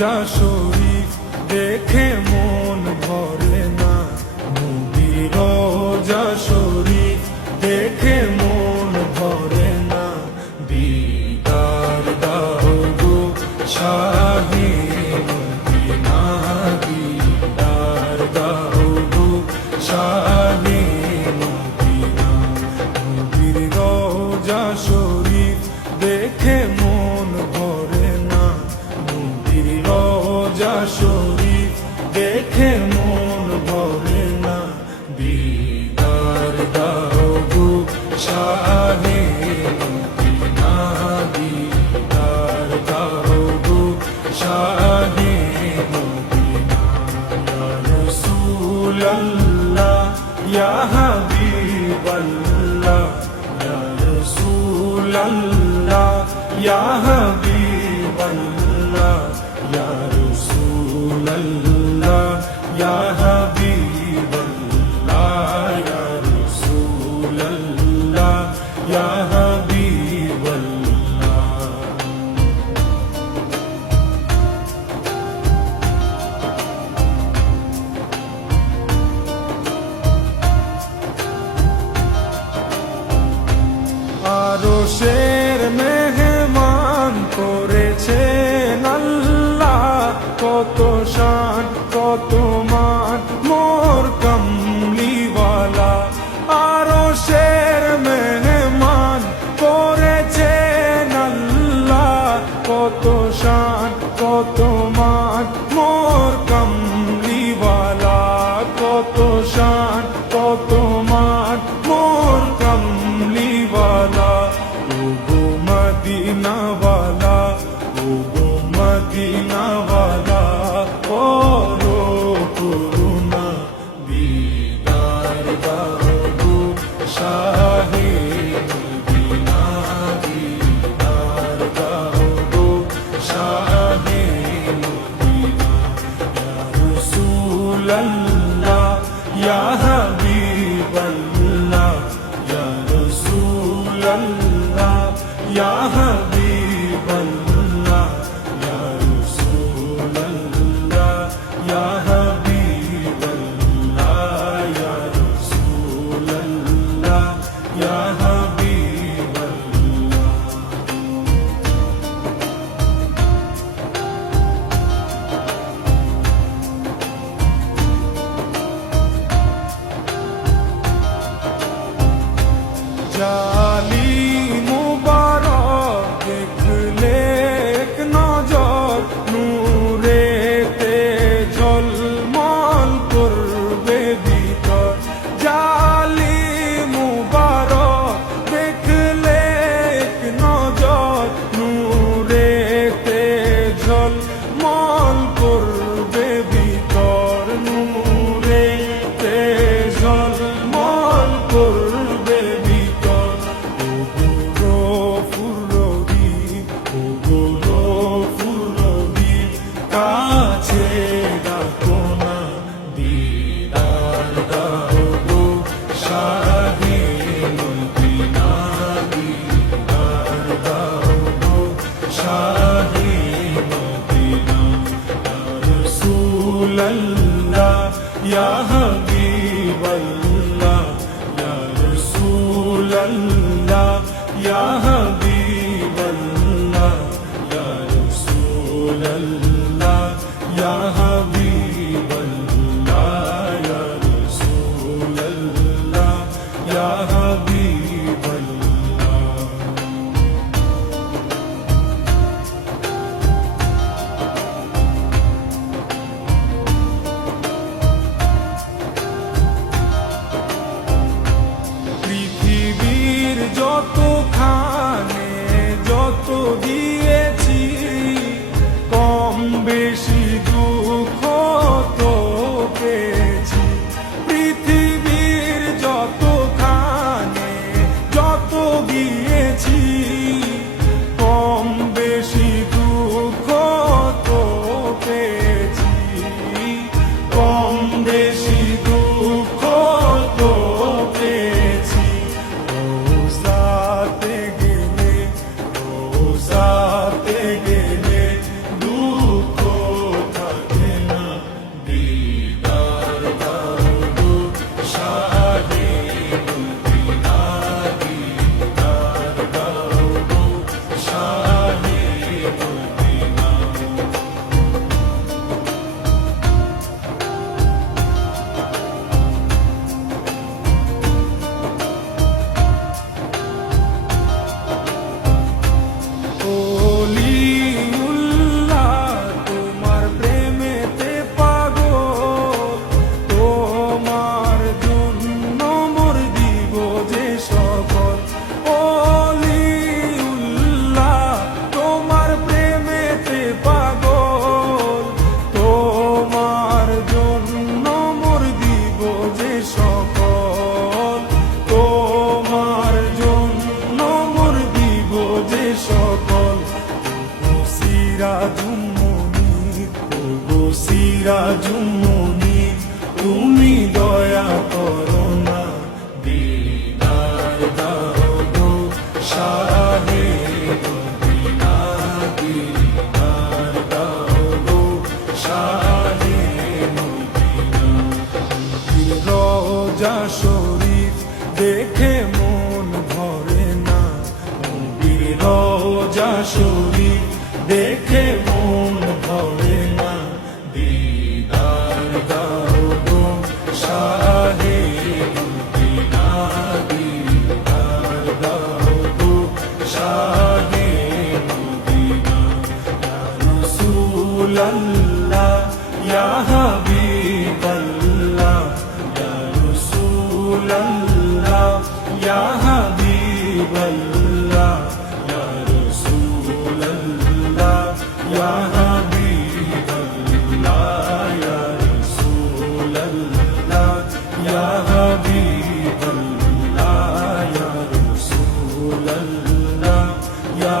রোজা শরীফ দেখে মন ভরে না, নবীর রোজা শরীফ দেখে মন ভরে না। দিদার দাও গো শাহে মদিনা, দিদার দাও গো শাহে মদিনা। নবীর রোজা শরীফ দেখে মন ভরে না, নবীর রোজা শরীফ দেখে মন ভরে না। দিদার দাও গো শাহে মদিনা, দিদার দাও গো শাহে মদিনা। ইয়া রাসূলাল্লাহ ইয়া হাবিবাল্লাহ, ইয়া রাসূলাল্লাহ ইয়া হাবিবাল্লাহ, ইয়া রাসূলাল্লাহ ইয়া হাবিবাল্লাহ, ইয়া রাসূলাল্লাহ ইয়া হাবিবাল্লাহ। আরশের মেহমান করেছেন আল্লাহ, কত শান কত মান মোর কামলিওয়ালা। আরশের মেহমান করেছেন আল্লাহ, কত শান কত মান মোর কামলিওয়ালা, কত শান কত মান মোর কামলিওয়ালা। ওগো মদিনাওয়ালা, ওগো মদিনাওয়ালা, করো করুণা। দিদার দাও গো শাহে মদিনা, দিদার দাও গো শাহে মদিনা। ইয়া রাসূলাল্লাহ ইয়া হাবিবাল্লাহ, ইয়া রাসূলাল্লাহ ইয়া হাবিবাল্লাহ, ইয়া রাসূলাল্লাহ ইয়া হাবিবাল্লাহ, ইয়া রাসূলাল্লাহ ইয়া হাবিবাল্লাহ। জালি মুবারক দেখলে এক নজর, নূরেতে ঝলমল করবে ভিতর। জালি মুবারক দেখলে এক নজর, নূরেতে ঝলমল করবে ভিতর, নূরেতে ঝলমল করবে ভিতর। ওগো গফুর রহিম, ওগো গফুর রহিম, কাছে ডাকো না। দিদার দাও গো শাহে মদিনা, দিদার দাও গো শাহে মদিনা। ইয়া রাসূলাল্লাহ ইয়া হাবিবাল্লাহ, ইয়া রাসূলাল্লাহ ইয়া হাবিবাল্লাহ, ইয়া রাসূলাল্লাহ ইয়া হাবিবাল্লাহ, ইয়া রাসূলাল্লাহ ইয়া হাবিবাল্লাহ। পৃথিবীর যতখানে যত দিয়েছি, কম বেশি দুঃখ রোজা শরীফ দেখে মন ভরে না, দিদার দাও গো শাহে মদিনা, দিদার দাও গো শাহে মদিনা। ইয়া রাসূলাল্লাহ ইয়া হাবিবাল্লাহ, ইয়া রাসূলাল্লাহ ইয়া হাবিবাল্লাহ, ইয়া রাসূলাল্লাহ ইয়া হাবিবাল্লাহ, ইয়া রাসূলাল্লাহ ইয়া হাবিবাল্লাহ, ইয়া রাসূলাল্লাহ ইয়া